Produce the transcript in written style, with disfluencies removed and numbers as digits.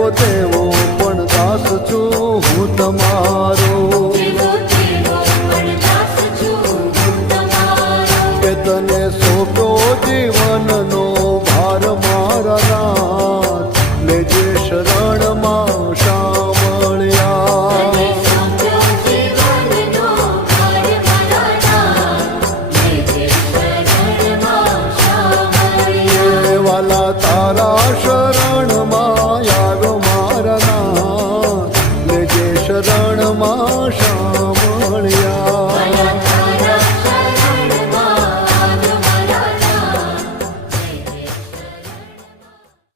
જેવો તેવો પણ દાસ છું હું તમારો, કે તને સોંપ્યો જીવનનો ભાર મારા નાથ, લેજે શરણમાં સાંભળ્યા. વાલા તારા શરણ